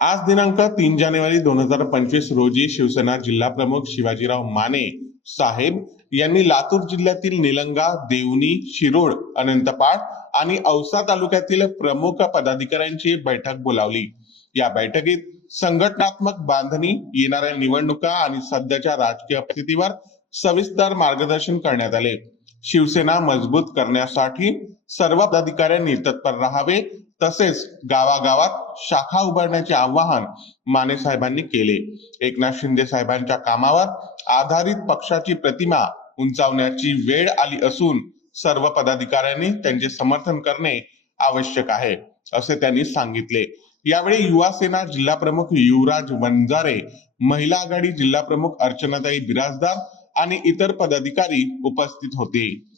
आज दिनांक तीन जानेवारी दोन हजार पंचवीस रोजी शिवसेना जिल्हा प्रमुख शिवाजीराव माने साहेब यांनी लातूर जिल्ह्यातील निलंगा देवणी शिरोड अनंतपाळ आणि औसा तालुक्यातील प्रमुख पदाधिकाऱ्यांची बैठक बोलावली. या बैठकीत संघटनात्मक बांधणी येणाऱ्या निवडणुका आणि सध्याच्या राजकीय स्थितीवर सविस्तर मार्गदर्शन करण्यात आले. शिवसेना मजबूत करण्यासाठी सर्व पदाधिकाऱ्यांनी तत्पर राहावे. तसेच गावागावात शाखा उभारण्याचे आवाहन माने साहेबांनी केले. एकनाथ शिंदे साहेबांच्या कामावर आधारित पक्षाची प्रतिमा उंचावण्याची वेळ आली असून सर्व पदाधिकाऱ्यांनी त्यांचे समर्थन करणे आवश्यक आहे असे त्यांनी सांगितले. यावेळी युवा सेना जिल्हा प्रमुख युवराज वंजारे महिला आघाडी जिल्हा प्रमुख अर्चनाताई बिराजदार आणि इतर पदाधिकारी उपस्थित होते.